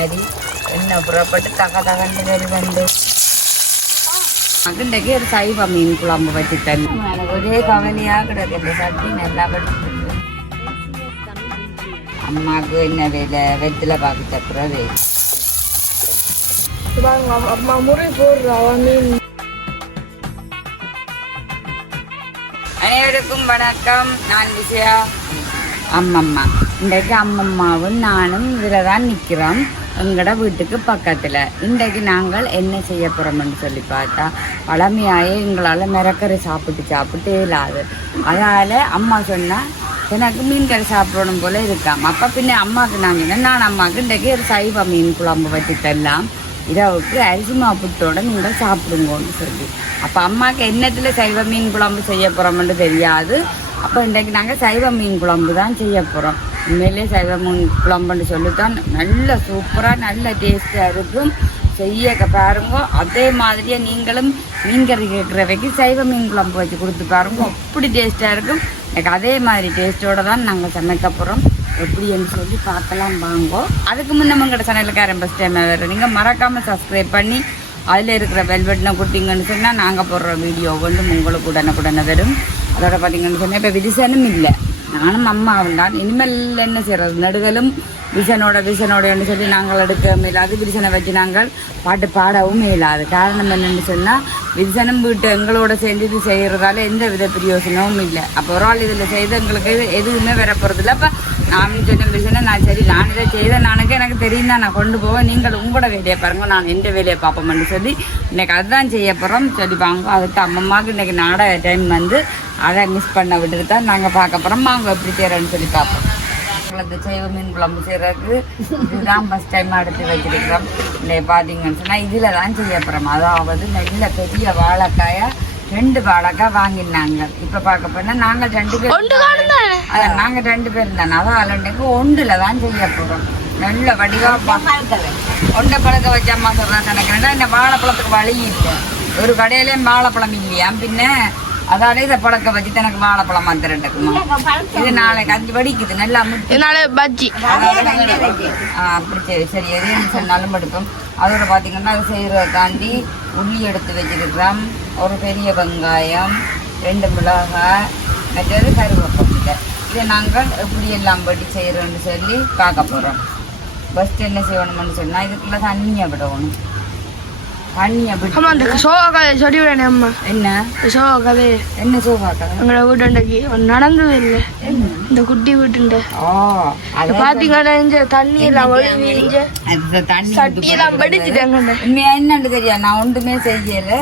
மாதிரி எண்ணெய் புறப்பட்டு தகண்டு வருவண்டு மகன்டைக்கு ஒரு சைவ மீன் குழம்பு வச்சுட்டேன். ஒரே கவலையாக கிடக்கு சட்டி நல்லா படிச்சு. அம்மாவுக்கு என்ன வேலை வெத்தில பார்க்க சப்புற வேலை. அம்மா முறை போடுறா மீன். அனைவருக்கும் வணக்கம். நான் விஜயா அம்மம்மா. இன்றைக்கு அம்மம்மாவும் நானும் இதில் தான் நிற்கிறோம் எங்களோட வீட்டுக்கு பக்கத்தில். இன்றைக்கு நாங்கள் என்ன செய்ய போகிறோம்னு சொல்லி பார்த்தா பழமையாயே எங்களால் மிரக்கரை சாப்பிட்டு இல்லாது. அதனால் அம்மா சொன்னால் எனக்கு மீன் கறி சாப்பிடணும் போல் இருக்காம். அப்போ பின்ன அம்மாவுக்கு நாங்கள் நான் அம்மாவுக்கு இன்றைக்கு ஒரு சைவ மீன் குழம்பு வச்சு தரலாம், இரவுக்கு அரிசி மாப்புட்டோட நீங்கள் சாப்பிடுங்கன்னு சொல்லி. அப்போ அம்மாவுக்கு என்னத்தில் சைவ மீன் குழம்பு செய்ய போகிறோம்னு தெரியாது. அப்போ இன்றைக்கு நாங்கள் சைவ மீன் குழம்பு தான் செய்ய போகிறோம். உண்மையிலே சைவ மீன் குழம்புன்னு சொல்லித்தான் நல்ல சூப்பராக நல்ல டேஸ்ட்டாக இருக்கும். செய்ய பாருங்க. அதே மாதிரியே நீங்களும் மீன் கறி கேட்குறவைக்கு சைவ மீன் குழம்பு வச்சு கொடுத்து பாருங்க, அப்படி டேஸ்ட்டாக இருக்கும். எனக்கு அதே மாதிரி டேஸ்ட்டோடு தான் நாங்கள் சமைக்க போகிறோம். எப்படின்னு சொல்லி பார்க்கலாம் வாங்கோ. அதுக்கு முன்னே உங்களோட சேனலுக்கு ஃபஸ்ட் டைம் வேறு நீங்கள் மறக்காமல் சப்ஸ்கிரைப் பண்ணி அதில் இருக்கிற பெல் பட்டனை கொடுத்தீங்கன்னு சொன்னால் நாங்கள் போடுற வீடியோ வந்து உங்களுக்கு உடனே வரும். அதோட பார்த்தீங்கன்னு சொன்னால் இப்போ விதிசனும் இல்லை, நானும் அம்மாவும் தான். இனிமேல் என்ன செய்கிறது, நடுகளும் விசனோடன்னு சொல்லி நாங்கள் எடுக்க மேலாது. விதிசனை வச்சு நாங்கள் பாட்டு பாடவும் மேலாது. காரணம் என்னென்னு சொன்னால் விதிசனம் வீட்டு எங்களோட சேர்ந்து இது செய்கிறதால எந்த வித பிரயோசனமும் இல்லை. அப்போ ஒரு ஆள் இதில் செய்து எங்களுக்கு எதுவுமே வர போகிறதில்ல. அப்போ நான் சொன்ன விதிசனை நான் சரி நான் இதை செய்த நானுக்கு எனக்கு தெரியும் தான் நான் கொண்டு போவேன். நீங்கள் உங்களோட வேலையை பாருங்க, நான் எந்த வேலையை பார்ப்போம்னு சொல்லி இன்றைக்கி அதுதான் செய்ய போகிறோம். சொல்லி வாங்க. அதுக்கு அம்மம்மாவுக்கு இன்றைக்கி நாடக டைம் வந்து அதை மிஸ் பண்ண விட்டுட்டு தான் நாங்கள் பார்க்க போகிறோம். அவங்க எப்படி செய்கிறேன்னு சொல்லி பார்ப்போம். இந்த சைவ மீன் குழம்பு செய்கிறதுக்கு இதுதான் ஃபஸ்ட் டைம் எடுத்து வச்சிருக்கிறோம். இந்த பார்த்தீங்கன்னு சொன்னால் இதில் தான் செய்ய போகிறோம். அதாவது நல்ல பெரிய வாழைக்காயை 2 வாழைக்காய் வாங்கினாங்க. இப்போ பார்க்க போனால் நாங்கள் 2 பேர் அதான் நாங்கள் 2 பேர் தானே. அதான் அன்றைக்கு 1 தான் செய்ய போகிறோம். நல்ல வடிவாக ஒன்றை பழக்க வச்ச அம்மா சொல்கிறாங்க நினைக்கிறேன்னா இந்த வாழைப்பழத்துக்கு வழி இல்லை. ஒரு கடையிலேயும் வாழைப்பழம் இல்லையா, பின்ன அதாலே இதை பழக்க வச்சு எனக்கு வாழைப்பழம் வந்துருக்குமா. இது நாளைக்கு 5 படிக்குது நல்லா பஜ்ஜி அப்படி சரி எதுன்னு சொன்னாலும் எடுக்கும். அதோட பார்த்தீங்கன்னா அது செய்கிறதுக்காண்டி உள்ளி எடுத்து வச்சிருக்கிறோம். ஒரு பெரிய வெங்காயம், 2 மிளகாய், மற்றது கருவேப்பிலை. இதை நாங்கள் எப்படி எல்லாம் படி செய்கிறோன்னு சொல்லி பார்க்க போகிறோம். ஃபஸ்ட்டு என்ன செய்யணும்னு சொன்னால் இதுக்குள்ள தண்ணியை விடணும். என்ன நடந்தது இல்லை இந்த குட்டி வீட்டு பாத்தீங்கன்னா தண்ணி எல்லாம் என்னன்னு தெரியா. நான் ஒன்றுமே செய்யல.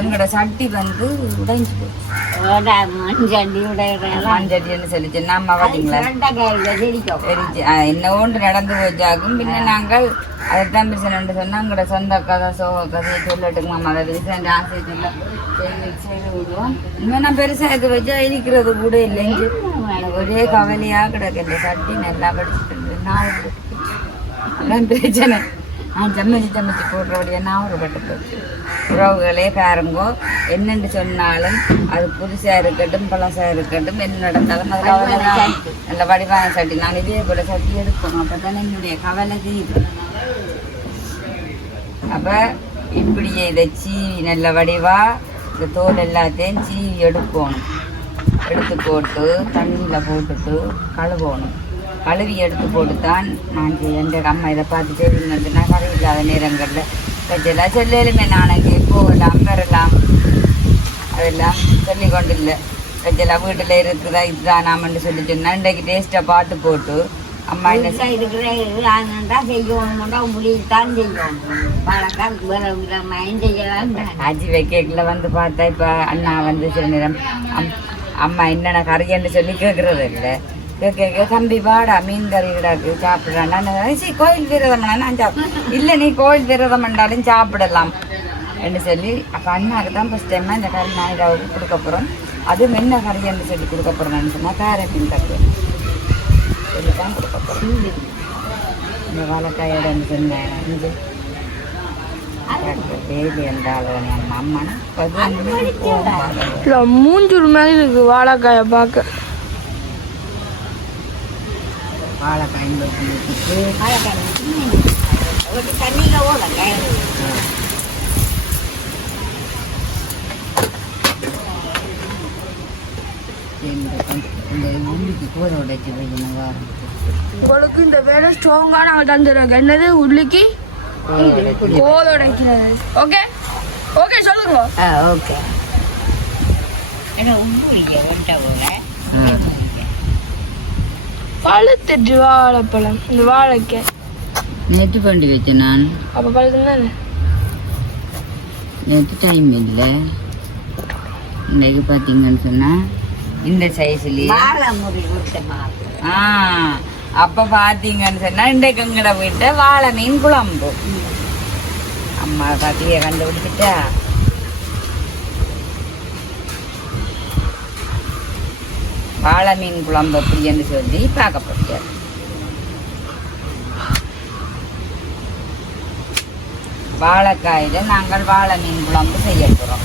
எங்களோட சட்டி வந்து உடைஞ்சு மஞ்சட்டின்னு சொல்லிச்சு. நம்ம பாத்தீங்களா என்ன ஒன்று நடந்து போச்சாக்கும். பின்ன நாங்கள் அதைத்தான் பிரச்சனை சொன்னா எங்களோட சொந்த கதை சோக கதையை சொல்லட்டுங்க. அதை விரிசன் ஆசையை சொல்ல செய்து விடுவோம். இன்னும் நான் பெருசாக இது வச்சா இருக்கிறது கூட இல்லைங்க. ஒரே கவலையாக கிடக்கு. இந்த சட்டி நல்லா படிச்சுட்டு நான் அதான் பிரச்சனை. நான் சமைச்சு போடுறபடியா நான் ஒரு பட்டு போச்சு. உறவுகளே பாருங்கோ, என்னென்று சொன்னாலும் அது புதுசாக இருக்கட்டும் பழசாக இருக்கட்டும் என்ன நடந்தாலும் அதில் நல்ல வடிவான சட்டி. நான் இதே போல சட்டி எடுக்கணும். அப்போ தானே என்னுடைய கவலை தீது. அப்போ இப்படியே இதை சீவி நல்ல வடிவாக இந்த தோல் எல்லாத்தையும் சீவி எடுக்கணும். எடுத்து போட்டு தண்ணியில் போட்டுட்டு கழுவணும். கழுவி எடுத்து போட்டு தான் நான் எங்கள் அம்மா இதை பார்த்து செய்வீங்கன்னா கறி இல்லாத நேரங்களில் வச்செல்லாம் செல்லுமே நான் அங்கே போகலாம் வரலாம் அதெல்லாம் சொல்லி கொண்டு இல்லை. வச்செல்லாம் வீட்டில் இருக்குதா இதுதான் நாமன்னு சொல்லி சொன்னால் இன்றைக்கு டேஸ்ட்டாக பார்த்து போட்டு அம்மா என்ன அஜி வைக்கல வந்து பார்த்தா இப்போ அண்ணா வந்து சில நேரம் அம்மா என்னென்ன கறின்னு சொல்லி கேட்குறது இல்லை. கேட்க தம்பி வாடா மீன் கறி கிடாக்கு சாப்பிட்றான்னா சரி கோயில் விரதம்னா நான் இல்லை நீ கோயில் விரதம் பண்ணாலும் சாப்பிடலாம் என்று சொல்லி. அப்போ அண்ணாவுக்கு தான் ஃபஸ்ட் டைமாக இந்த கறி நான் இதாவது கொடுக்க போகிறோம். அதுவும் என்ன கறின்னு சொல்லி கொடுக்க போகிறேன்னு சொன்னால் காரை மீன் கறி சொல்லி தான் கொடுக்க போகிறோம். இந்த வாழைக்காயோட சொன்னேன் இங்கே டெய்லி இருந்தாலும் நம்ம அம்மா மூஞ்சூர் மாதிரி இருக்கு வாழைக்காயை பார்க்க. வாழைக்காய் தண்ணியில ஓடல இந்த உள்ளிக்கு கூட உடைச்சி வைக்கணுவா உங்களுக்கு இந்த வேலை ஸ்ட்ராங்கா நாங்க தந்துடுறோம். என்னது உள்ளிக்கு கோல் உடைக்கிறது. ஓகே ஓகே சொல்லுங்க. ஓகே ஏன்னா உப்பு வெட்ட போல பழுத்துட்டு வாழைப்பழம் இந்த வாழைக்காய் நேற்று பண்ணி வச்சேன் நான். அப்போ பழுதுன்னு நேற்று டைம் இல்லை. இன்றைக்கு பார்த்தீங்கன்னு சொன்னால் இந்த சைஸ்லேயே அப்போ பார்த்தீங்கன்னு சொன்னால் இன்றைக்கு எங்கட வீட்டை வாழை மீன் குழம்பு அம்மா பாத்தியை கண்டுபிடிச்சிட்டா. வாழை மீன் குழம்பு எப்படின்னு சொல்லி பார்க்க போகிறார். வாழைக்காயில் நாங்கள் வாழை மீன் குழம்பு செய்ய போகிறோம்.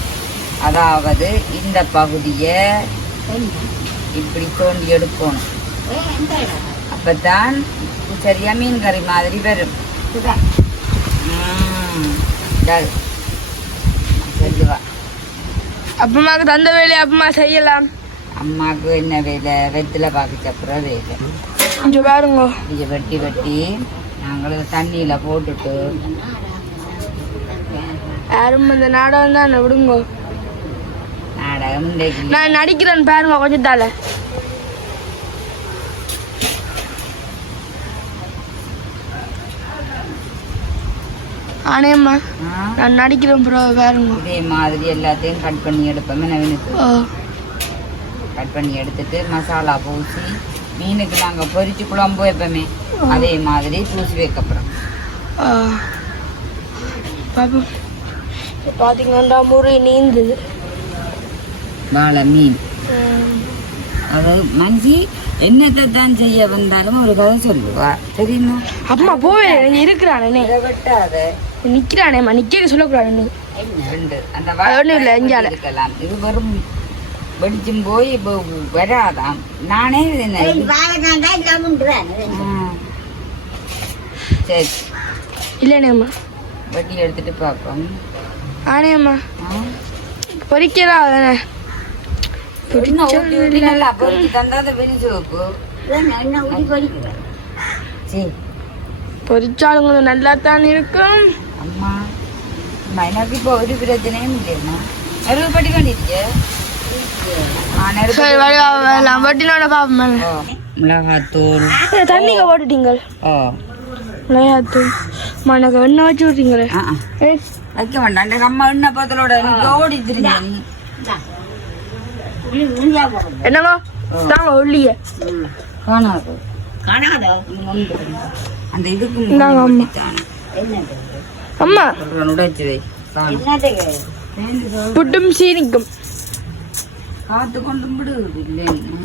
அதாவது இந்த பகுதியை இப்படி தோண்டி எடுக்கணும். அப்பதான் சரியா மீன் கறி மாதிரி வரும். சரிவா அப்பமாக்கு தந்த வேலையை அப்பமா செய்யலாம். அம்மாவுக்கு என்ன வேலை? வெத்தில பாக்கு சப்புற வேலை. கொஞ்சம் பாருங்க. இதை வெட்டி வெட்டி நாங்கள் தண்ணியில் போட்டுட்டு யாரும் இந்த நாடகம் தான் விடுங்க. நாடகம் நான் நடிக்கிறேன் பாருங்க கொஞ்சம் தால. ஆனேம்மா நான் நடிக்கிறேன் ப்ரோ பாருங்க. இதே மாதிரி எல்லாத்தையும் கட் பண்ணி எடுப்போமே நவீனுக்கு. கட் பண்ணி எடுத்துட்டு மசாலா பூசி மீனுக்கு நாங்கள் பொரிச்சு குழம்பு வைப்போமே அதே மாதிரி பூசி வைக்கப்புறம் பாப்போம். பார்த்தீங்கன்னா முறை நீந்தது வாழை மீன். அதாவது மஞ்சி என்னத்தை தான் செய்ய வந்தாலும் ஒரு கதை சொல்லுவா தெரியுமா? அம்மா போவே இருக்கிறானே வெட்டாத நிக்கிறானேம்மா நிக்க சொல்லக்கூடாது. அந்த வாழை இருக்கலாம். இது வெறும் வெடிச்சும் போய் இப்போ வராதாம். நானே சரி இல்லைனேம்மா வெட்டி எடுத்துட்டு பார்ப்போம். ஆனேம்மா பொறிக்கலாம் அதானே பொறிச்சாலும் நல்லா தான் இருக்கும். அம்மா எனக்கு இப்போ ஒரு பிரச்சனையும் இல்லையா? நெருப்பட்டி கண்டிருக்கு மிளகாத்தூள் தண்ணிக்கு போட்டுட்டீங்க. மிளகாத்தூள் மனக்கு எண்ணெய் வச்சு விட்டீங்களே. வைக்க வேண்டாம். அம்மா எண்ணெய் பத்தலோட ஓடி திருங்க. என்னங்க தாங்க உள்ளிய காணாது அந்த இதுக்கு அம்மா உடைச்சு வை. புட்டும் சீனிக்கும் காத்து கொண்டு விடுது இல்லைன்னு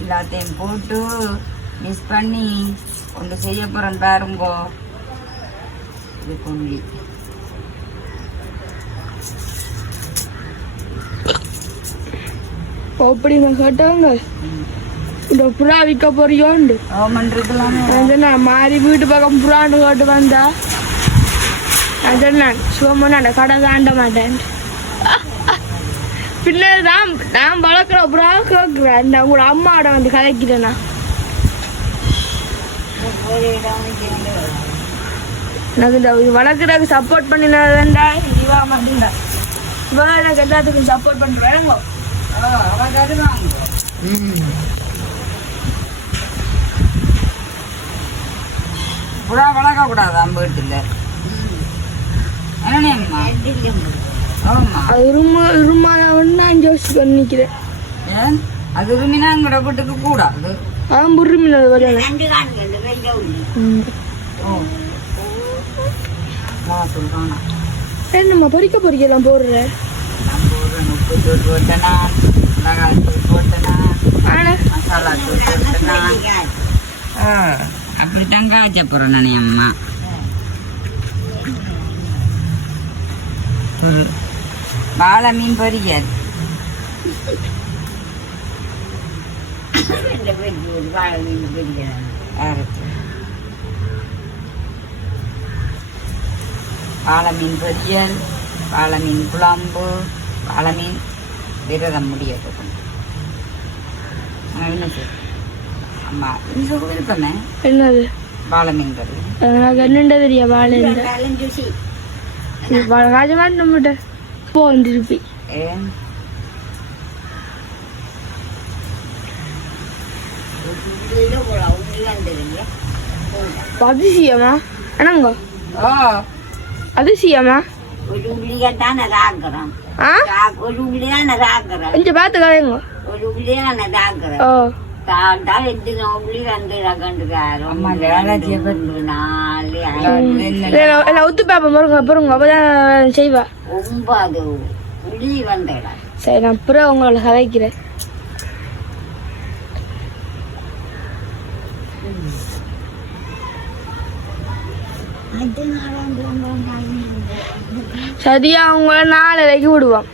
எல்லாத்தையும் போட்டு மிக்ஸ் பண்ணி கொண்டு செய்ய போறேன் பாருங்கோ. இது கொள்ளி அப்படி நான் கேட்டாங்க இந்த புறா விற்க போறியோண்டு நான் மாறி வீட்டு பக்கம் புறான்னு கேட்டு வந்தா நான் சொன்னேன் சுகமான அந்த கடை தாண்ட மாட்டேன். பின்னர் நான் வளர்க்குற புறா கேட்குறேன். இந்த உங்களோட அம்மாவோட வந்து கதைக்கிறேன்னா எனக்கு இந்த வளர்க்குறதுக்கு சப்போர்ட் பண்ணினதா இவா மாட்டேன்டா. இவா எனக்கு எல்லாத்துக்கும் சப்போர்ட் பண்ணுறேன். புறா வளர்க்க கூடாது நம்ம வீட்டுல. அது நான் யோசிச்சு நிக்கிறேன். அது உரிமைனா எங்கட வீட்டுக்கு கூடாது. அதான் புரிமின் அது வரையில என்னம்மா பொறிக்க பொறிக்கலாம் போடுற மசாலா தூள் போட்டனா அப்படித்தான் காய்ச்ச போறேன் நானே. அம்மா வாழை மீன் பொரிக்காது. வாழை மீன் பொரியல், வாழை மீன் குழம்பு, வாழை மீன் விரதம் முடியாது. என்ன செய்ய அம்மா இது விருப்பமே என்னது வாழை மீன் கறி. எனக்கு என்னண்டா தெரியா வாழை ராஜமாட்டு நம்மகிட்ட போந்துருப்பி. ஏன் அதிசயமா என்னங்க ஓ அதிசயமா ஒரு உள்ளியத்தான ராக்குறோம். ஒரு உள்ளியான ராக்குறோம். கொஞ்சம் பார்த்து கதைங்க. ஒரு உள்ளியான ராக்குறோம். ஓ தாண்டா எத்தனை உள்ளி வந்து ரகண்டுக்காரு. அம்மா வேலைச்சிய பத்து 4 எல்லாம் ஒத்து பாப்பா பாருங்க பாருங்க அப்பதான் செய்வா. 9 உள்ளி வந்தடா. சரி நான் அப்புறம் உங்களை கதைக்கிறேன். சரியா அவங்கள 4:30 விடுவோம்.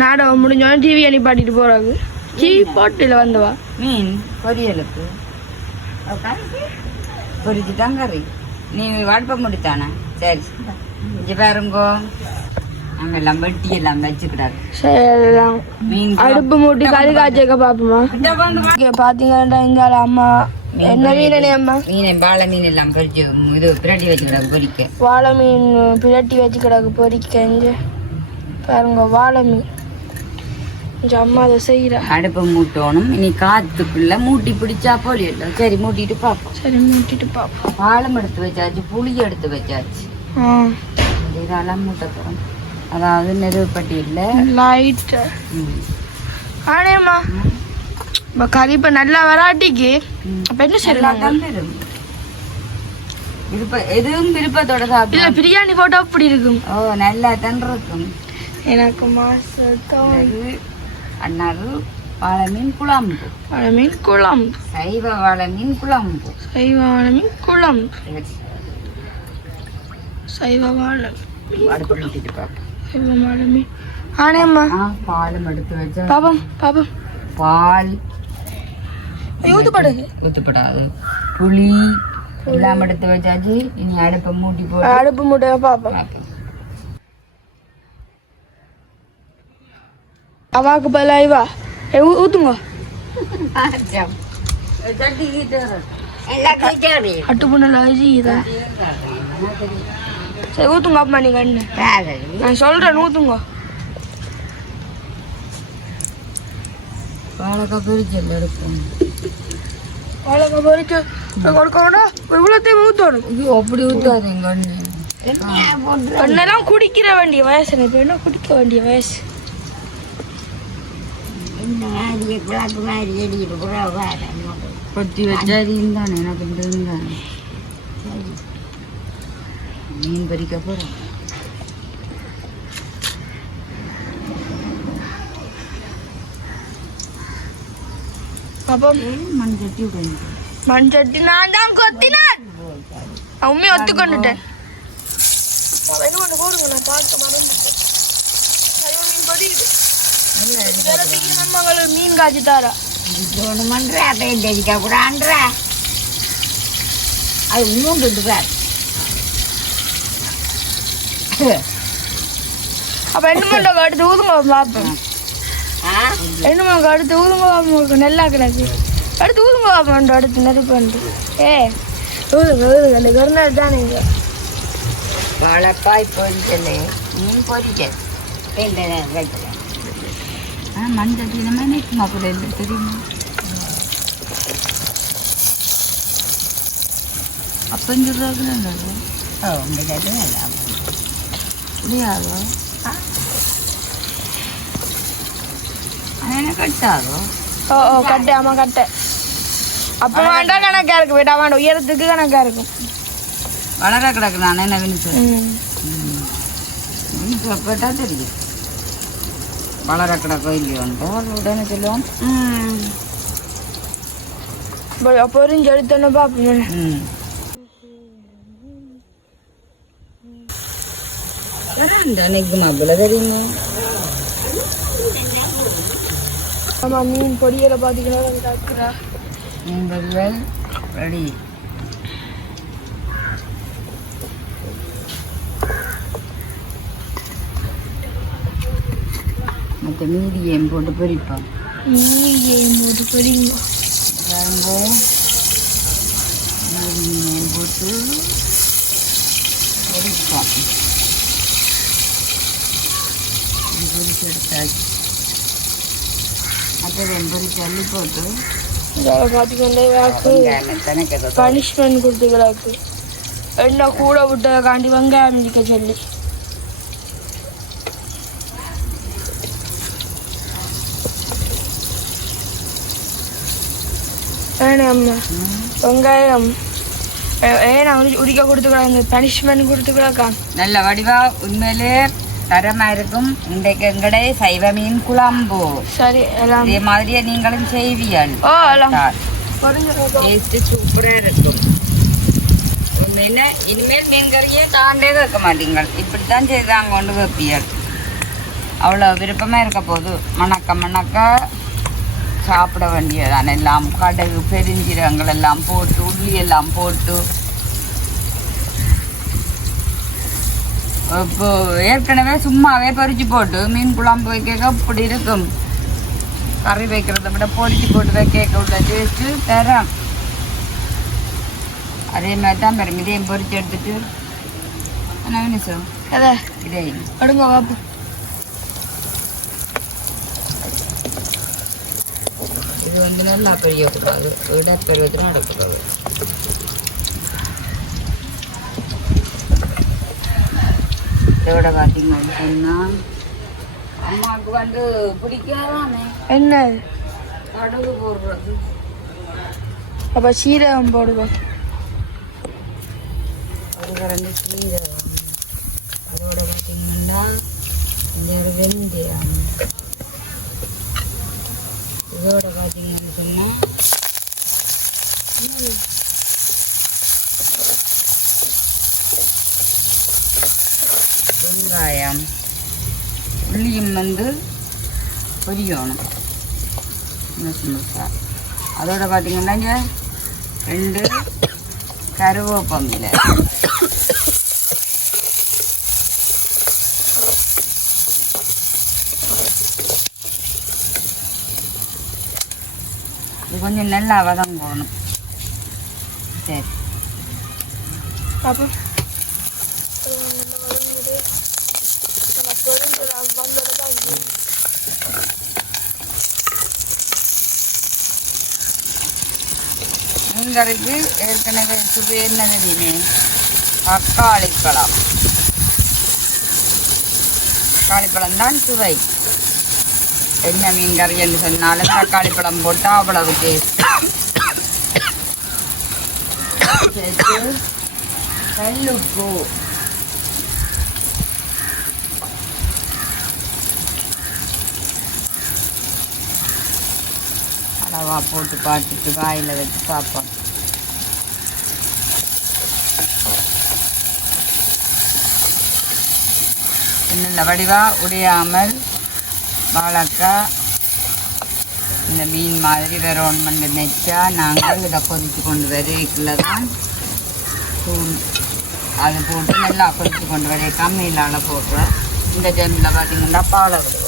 நாடகம் முடிஞ்சோடனே டிவி அனுப்பாட்டிட்டு போறாங்க. டிவி போட்டில வந்தவா மீன் பொரியலுக்கு பொரிச்சு தான் கறி. நீ வாட்ப முடித்தானே. சரி இங்க பாருங்கோ நாங்க எல்லாம் வெட்டி எல்லாம் வச்சுக்கிடாது. சரி மீன் அடுப்பு மூட்டி கறி காய்ச்சக்க பாப்போமா. பாத்தீங்கன்னா இங்க அம்மா என்ன மீனே அம்மா மீன் வாழை மீன் எல்லாம் பொரிச்சு இது பிரட்டி வச்சுக்கிடாது பொரிக்க. வாழை மீன் பிரட்டி வச்சுக்கிடாது பொரிக்க. இங்க பாருங்க வாழை மீன் அம்மா அதை செய்யற. அடுப்பு மூட்டணும். இனி காத்துக்குள்ள மூட்டி பிடிச்சா போலியல்ல. சரி மூட்டிட்டு பாப்போம். சரி மூட்டிட்டு பாப்போம். வாழம் எடுத்து வச்சாச்சு, புளி எடுத்து வச்சாச்சு. இதெல்லாம் மூட்ட போறோம். அதாவது நெருப்பட்டி இல்ல லைட் ஆனேம்மா இப்போ கறி இப்போ நல்லா வராட்டிக்கு அப்போ என்ன செய்யலாம். எதுவும் விருப்பத்தோட சாப்பிட்டு இல்லை பிரியாணி போட்டா அப்படி இருக்கும். ஓ நல்லா தான் இருக்கும். எனக்கு மாசம் அண்ணாரு வாழை மீன் குழம்பு. வாழை மீன் குழம்பு. சைவ வாழை மீன் குழம்பு. சைவ வாழை மீன் குழம்பு. சைவ வாழை அடுப்பு ஊற்றிட்டு பார்ப்போம். சைவ வாழை மீன் ஆனேம்மா பாலும் எடுத்து வச்சா பாப்பம் பாப்பம் பால் ஊத்துப்படாது ஊத்துப்படாது. புளி எல்லாம் எடுத்து வச்சாச்சு. இனி அடுப்பை மூட்டி போட்டு அடுப்பு மூட்டையா பாப்போம். அவாக்கு பதிலாக ஊத்துங்க. அட்டு புண்ணல அரிசிதான். சரி ஊத்துங்க அப்பா நீ கண்ணு நான் சொல்றேன் ஊத்துங்க. வாழைக்காய் பொரிச்சல் எடுப்போம். வாழைக்காய் பொரிச்சு கொடுக்கணும். இவ்வளோத்தையும் ஊற்றணும். அப்படி ஊற்றாதீங்க கண்ணெல்லாம் குடிக்கிற வேண்டிய வயசு. இப்போ என்ன குடிக்க வேண்டிய வயசு. கொத்தி வச்சா இருந்தானே எனக்கு இருந்தானே. மீன் பறிக்க போகிறோம். அப்போ மண் சட்டி விடுங்க. மண் சட்டி நான் தான் கொத்தினான். உண்மையை ஒத்துக்கொண்டுட்டேன். என்ன பண்ண போடுங்க நான் பார்க்க மறந்துட்டேன். மீன் பொடிக்குது. மீன் காய்ச்சி தாரா அது 3 பேர். அப்ப என்ன பண்ண அடுத்து ஊதுங்க பாப்போம். என்ன பண்ண அடுத்து ஊதுங்க பாப்போம். நல்லா கிடக்கு. அடுத்து ஊதுங்க பாப்போம். அடுத்து நெருப்பு ஊதுங்க ஊதுங்க. அந்த கருநாள் தான் நீங்க வாழைக்காய் பொரிச்சல் மீன் பொரிச்சல் வைக்கிறேன். மண் சட்டி இந்த மாதிரி நிற்குமா கூட இல்லை தெரியுமா. அப்பஞ்சுறாங்க. ஓ உங்களுக்கு நல்லா முடியாதோ என்ன கட்டாதோ. ஓ ஓ கட்டை. ஆமாம் கட்டை. அப்போ வேண்டா கணக்காக இருக்கு. வேண்டாம் வேண்டாம் உயரத்துக்கு கணக்காக இருக்கும். வளர கிடக்கு நான் என்ன வினிச்சு போட்டா தெரியும். வளர கிடக்கோ இல்லையோன்ட்டு உடனே சொல்லுவோம். பொறிஞ்சு எடுத்தோன்னு பார்ப்போம். மாப்பிள்ள தெரியுங்க. ஆமாம் மீன் பொரியலை பார்த்தீங்கன்னா மீன் பொரியல் ரெடி. கொஞ்சம் மீதியம் போட்டு பொரிப்போம். மீதியம் போட்டு பொரிங்க. மீதியம் போட்டு பொரிப்போம். இது பொரிச்சு எடுத்தாச்சு. அப்புறம் பொரிச்சு அள்ளி போட்டு பனிஷ்மெண்ட் கொடுத்துக்கிறாக்கு எண்ணெய் கூட விட்டதுக்காண்டி வெங்காயம் இருக்க சொல்லி. அம்மா வெங்காயம் ஏன்னா உரிக்க கொடுத்துக்கிறாங்க, பனிஷ்மெண்ட் கொடுத்துக்கிறாக்கா. நல்ல வடிவா உண்மையிலே தரமா இருக்கும். இன்றைக்கு எங்கடே சைவ மீன் குழம்பு. சரி, எல்லாம் இதே மாதிரியே நீங்களும் செய்வியல். டேஸ்ட் சூப்பரா இருக்கும். உண்மையில இனிமேல் மீன் கறியே தாண்டே வைக்க மாட்டீங்க, இப்படித்தான் செய்தாங்க கொண்டு வைப்பியல். அவ்வளோ விருப்பமா இருக்க போது மணக்க மணக்க சாப்பிட வேண்டியதான். எல்லாம் கடுகு பெருஞ்சீரகங்கள் எல்லாம் போட்டு உள்ளி எல்லாம் போட்டு இப்போ ஏற்கனவே சும்மாவே பறிச்சு போட்டு மீன் குழம்பு வைக்க இப்படி இருக்கும். கறி வைக்கிறத விட பொரிச்சு போட்டு வைக்க உள்ள டேஸ்ட்டு தரம். அதே மாதிரி தான் பெரும் இதையும் பொரிச்சு எடுத்துட்டு என்ன நிமிஷம் இதையும் அடுங்க பாப்பு. இது வந்து நல்லா பெரியக்கூடாது, இடப்பெருவத்தில் நடக்கூடாது. இதோட பார்த்தீங்கன்னு சொன்னால் அம்மாவுக்கு வந்து பிடிக்காதானே என்ன கடுகு போடுறது. அப்போ சீரகம் போடுவோம். ஒரு கரண்டி சீரகம். அதோட பார்த்தீங்கன்னா இந்த ஒரு வெந்தயம். இதோட பார்த்தீங்கன்னு சொன்னால் வெங்காயம் உள்ளியும் வந்து பொரியணும் முழுசா. அதோட பார்த்தீங்கன்னா இங்கே 2 கருவேப்பிலை. இது கொஞ்சம் நல்லா வதங்கணும். சரி பாப்பா மீன்கறிக்கு ஏற்கனவே சுவை என்ன தெரியுமே, தக்காளி பழம். தக்காளி பழம் தான் சுவை. என்ன மீன் கறி என்று சொன்னாலும் தக்காளி பழம் போட்டால் அவ்வளவு டேஸ்ட். சேர்த்து கல்லுப்பு, அளவா போட்டு பார்த்துட்டு வாயில் வச்சு சாப்பிடும். இன்னும் வடிவா உடையாமல் வாழைக்காய் இந்த மீன் மாதிரி வெரோன்மெண்ட் நெச்சா நாங்கள் இதை கொதித்து கொண்டு வரைக்குள்ள தான் தூள் அது போட்டு நல்லா கொதித்து கொண்டு வரைய கம்மியிலால் போடுறோம். இந்த டைமில் பார்த்தீங்கன்னா பாலை விடுவோம்.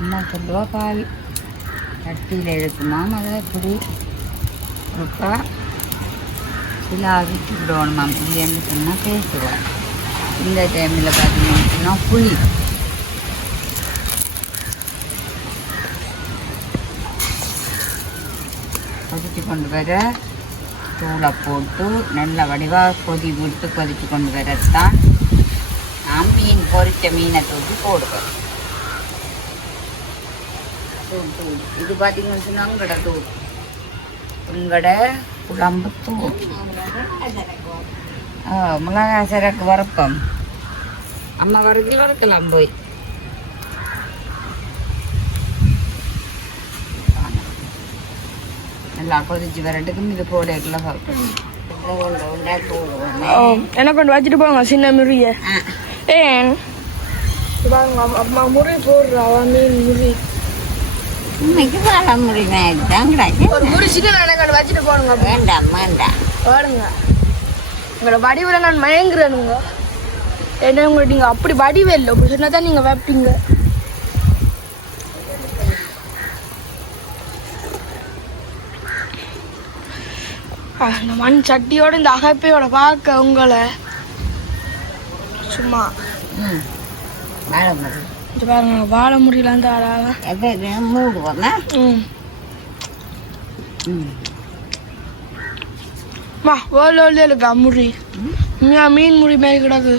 அம்மா சொல்லுவா பால் கட்டியில் இருக்குமா, அதை இப்படி இருக்கா சிலாவிட்டு விடணுமா, இல்லைன்னு சொன்னால் பேசுவேன். இந்த டைமில் பார்த்தீங்கன்னா புளி கொதித்து கொண்டு வர தூளை போட்டு நல்ல வடிவாக கொதித்து கொண்டு வரத்தான் நான் மீன் பொரித்த மீனை தூக்கி போடுவேன். தூள் இது பார்த்தீங்கன்னு சொன்னால் உங்களோட குழம்பு தூள். மிளகாய் சரக்கு வறுப்பம். அம்மா வறுக்கலாம் போய். நல்லா கொதிச்சு வரட்டுக்கும் இது போடல என்ன கொண்டு வச்சுட்டு போங்க சின்ன முறிய. ஏன் பாருங்க அம்மா முறி போடுறா மீன் முறி இன்னைக்கு வாழ முடியுமே தான் ஒரு முறி சிக்கன் எனக்கு வச்சுட்டு போடுங்க வேண்டாம் வேண்டாம் போடுங்க உங்களோட வடிவில் நான் மயங்குறேனுங்க ஏன்னா உங்கள்ட்ட நீங்கள் அப்படி வடிவே இல்லை அப்படி சொன்னா தான் நீங்கள் வைப்பீங்க இந்த மண் சட்டியோட இந்த அகப்பையோட பார்க்க உங்களை சும்மா வாழ முடியும் இது பாருங்க வாழ முடியல அந்த ஆளாக மூடுவோம் ஓல இருக்கா முறி மீன் முறி மேலே கிடக்கு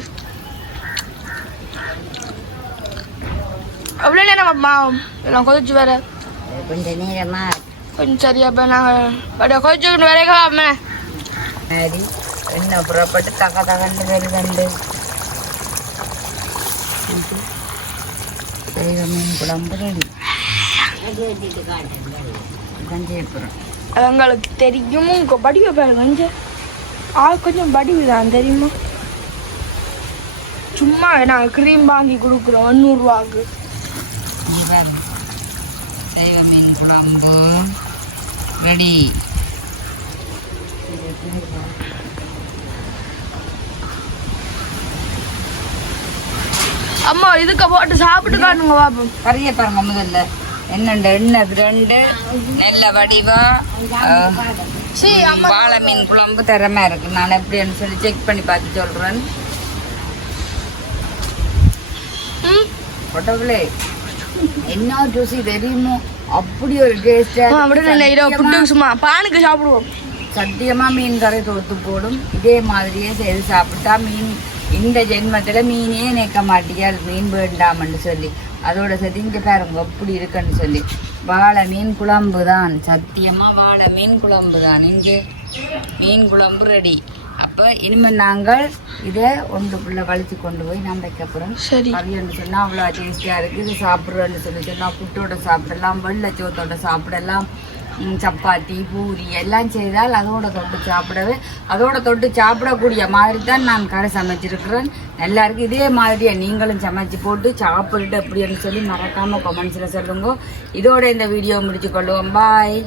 அவ்வளோ நேரம் எல்லாம் கொதிச்சு வேற கொஞ்சம் நேரமா கொஞ்சம் சரியா இப்போ நாங்கள் கொதிச்சுக்கிட்டு வரைக்காம சரி என்ன புறப்பட்டு தக்க தகண்டு வருதண்டு மீன் குழம்பு ரெடி கஞ்சியப்புறம் அது உங்களுக்கு தெரியும் உங்கள் படிவை பாருங்க கொஞ்சம் கொஞ்சம் படிவு தான் தெரியுமா சும்மா நாங்கள் க்ரீம் வாங்கி கொடுக்குறோம் 100 ரூபாய்க்கு சைவ மீன் குழம்பு ரெடி அம்மா இதுக்கு போட்டு சாப்பிட்டு காட்டுங்க பாப்போம் கறியை பாருங்க முதல்ல என்னண்டு எண்ணெய் 2 நெல்ல வடிவா வாழை மீன் குழம்பு தரமா இருக்கு நான் எப்படின்னு சொல்லி செக் பண்ணி பார்த்து சொல்றேன் பொட்டபிளே என்ன ஜூசி தெரியுமோ அப்படி ஒரு டேஸ்டா சும்மா பானுக்கு சாப்பிடுவோம் சத்தியமா மீன் கறி தோத்து போடும் இதே மாதிரியே செய்து சாப்பிட்டா மீன் இந்த ஜென்மத்துல மீனே நிற்க மாட்டியால் மீன் வேண்டாமன்னு சொல்லி அதோட சரி இங்க பாருங்க அப்படி இருக்குன்னு சொல்லி வாழை மீன் குழம்பு தான் சத்தியமா வாழை மீன் குழம்பு தான் இங்கே மீன் குழம்பு ரெடி அப்போ இனிமேல் நாங்கள் இதை ஒன்றுக்குள்ளே வலிச்சு கொண்டு போய் நான் வைக்க போகிறோம் சரி கறின்னு சொன்னால் அவ்வளோ டேஸ்டியாக இருக்குது இது சாப்பிட்றோன்னு சொன்னால் புட்டோட சாப்பிடலாம் வெள்ளை சோத்தோட சாப்பிடலாம் சப்பாத்தி பூரி எல்லாம் செய்தால் அதோட தொட்டு சாப்பிடவே அதோட தொட்டு சாப்பிடக்கூடிய மாதிரி தான் நான் கரை சமைச்சிருக்கிறேன் எல்லாருக்கும் இதே மாதிரியே நீங்களும் சமைச்சு போட்டு சாப்பிட்டுட்டு எப்படின்னு சொல்லி மறக்காமல் கமெண்ட்ஸில் சொல்லுங்க இதோட இந்த வீடியோ முடிச்சு கொள்ளுவோம் பாய்